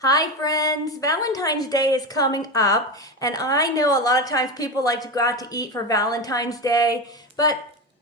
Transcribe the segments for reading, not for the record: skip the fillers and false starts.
Hi friends, Valentine's Day is coming up and I know a lot of times people like to go out to eat for Valentine's Day, but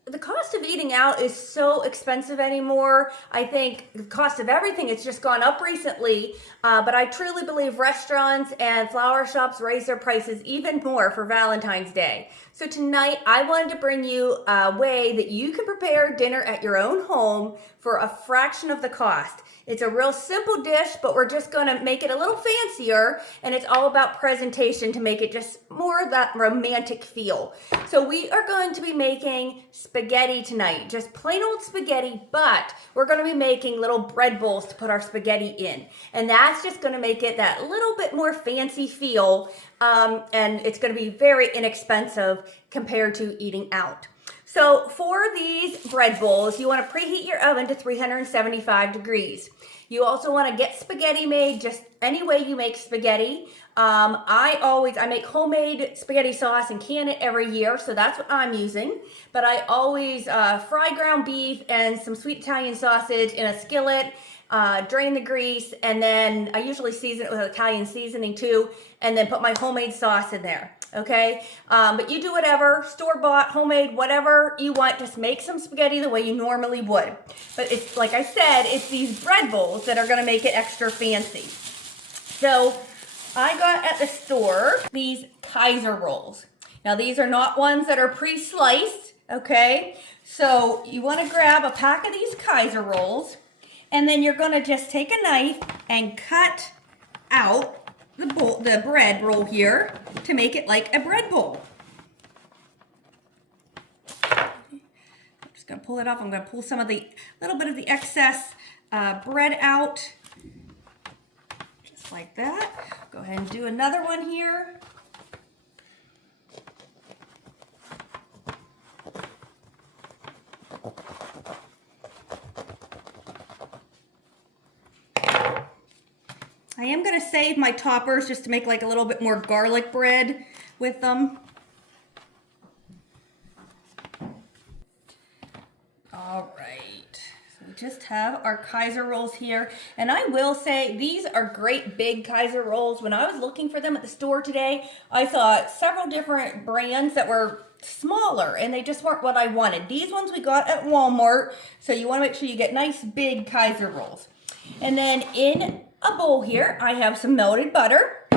the cost of eating out is so expensive anymore. I think the cost of everything has just gone up recently, but I truly believe restaurants and flower shops raise their prices even more for Valentine's Day. So tonight I wanted to bring you a way that you can prepare dinner at your own home for a fraction of the cost. It's a real simple dish, but we're just going to make it a little fancier, and it's all about presentation to make it just more of that romantic feel. So we are going to be making spaghetti tonight, just plain old spaghetti, but we're going to be making little bread bowls to put our spaghetti in, and that's just going to make it that little bit more fancy feel, and it's going to be very inexpensive compared to eating out. So for these bread bowls, you want to preheat your oven to 375 degrees. You also want to get spaghetti made just any way you make spaghetti. I make homemade spaghetti sauce and can it every year, so that's what I'm using. But I always fry ground beef and some sweet Italian sausage in a skillet, drain the grease, and then I usually season it with Italian seasoning too, and then put my homemade sauce in there. Okay, but you do whatever, store-bought, homemade, whatever you want. Just make some spaghetti the way you normally would. But it's like I said, it's these bread bowls that are going to make it extra fancy. So I got at the store these Kaiser rolls. Now these are not ones that are pre-sliced, okay? So you want to grab a pack of these Kaiser rolls, and then you're going to just take a knife and cut out the bread roll here to make it like a bread bowl. I'm just going to pull it off. I'm going to pull some of the little bit of the excess bread out, just like that. Go ahead and do another one here. I am going to save my toppers just to make like a little bit more garlic bread with them. All right, so we just have our Kaiser rolls here. And I will say these are great big Kaiser rolls. When I was looking for them at the store today, I saw several different brands that were smaller and they just weren't what I wanted. These ones we got at Walmart, so you want to make sure you get nice big Kaiser rolls. And then in a bowl here, I have some melted butter.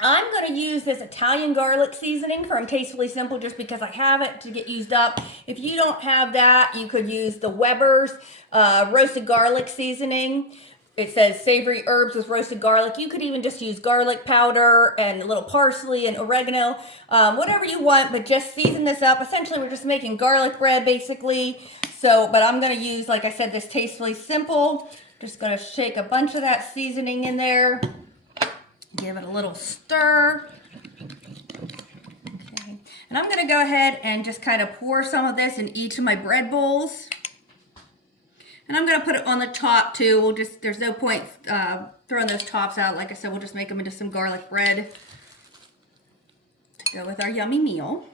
I'm going to use this Italian garlic seasoning from Tastefully Simple just because I have it to get used up. If you don't have that, you could use the Weber's roasted garlic seasoning. It says savory herbs with roasted garlic. You could even just use garlic powder and a little parsley and oregano, whatever you want, but just season this up. Essentially, we're just making garlic bread basically. So, but I'm going to use, like I said, this Tastefully Simple. Just going to shake a bunch of that seasoning in there. Give it a little stir. Okay. And I'm going to go ahead and just kind of pour some of this in each of my bread bowls. And I'm going to put it on the top too. There's no point throwing those tops out. Like I said, we'll just make them into some garlic bread to go with our yummy meal.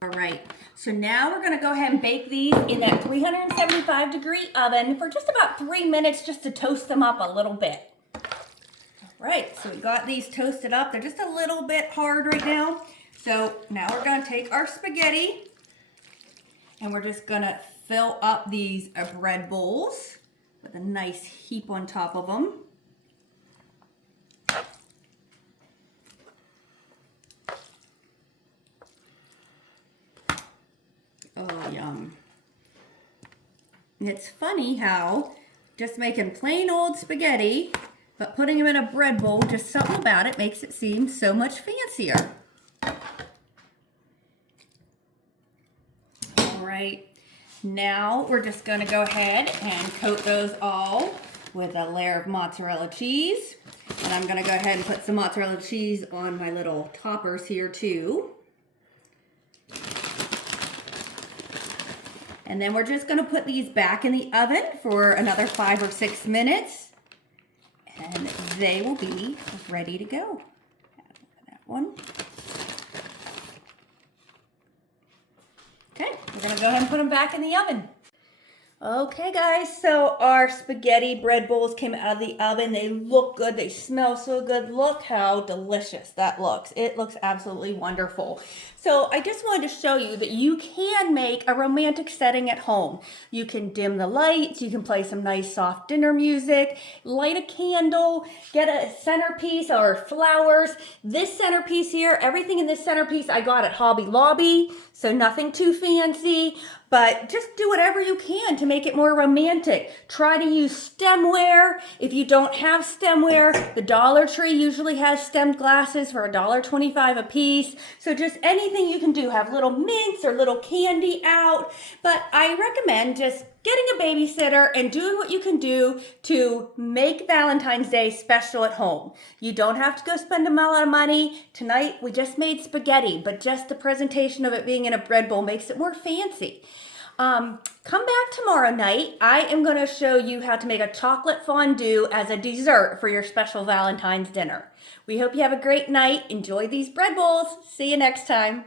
All right, so now we're gonna go ahead and bake these in that 375-degree oven for just about 3 minutes just to toast them up a little bit. All right, so we got these toasted up. They're just a little bit hard right now. So now we're gonna take our spaghetti and we're just gonna fill up these bread bowls with a nice heap on top of them. Oh, yum. It's funny how just making plain old spaghetti, but putting them in a bread bowl, just something about it makes it seem so much fancier. All right, now we're just gonna go ahead and coat those all with a layer of mozzarella cheese. And I'm gonna go ahead and put some mozzarella cheese on my little toppers here too. And then we're just going to put these back in the oven for another 5 or 6 minutes. And they will be ready to go. That one. Okay, We're gonna go ahead and put them back in the oven. Okay guys, so our spaghetti bread bowls came out of the oven. They look good, they smell so good. Look how delicious that looks. It looks absolutely wonderful. So I just wanted to show you that you can make a romantic setting at home. You can dim the lights, you can play some nice soft dinner music, light a candle, get a centerpiece or flowers. This centerpiece here, everything in this centerpiece I got at Hobby Lobby, so nothing too fancy. But just do whatever you can to make it more romantic. Try to use stemware. If you don't have stemware, the Dollar Tree usually has stemmed glasses for $1.25 a piece. So just anything you can do. Have little mints or little candy out. But I recommend just getting a babysitter and doing what you can do to make Valentine's Day special at home. You don't have to go spend a lot of money. Tonight we just made spaghetti, but just the presentation of it being in a bread bowl makes it more fancy. Come back tomorrow night. I am going to show you how to make a chocolate fondue as a dessert for your special Valentine's dinner. We hope you have a great night. Enjoy these bread bowls. See you next time.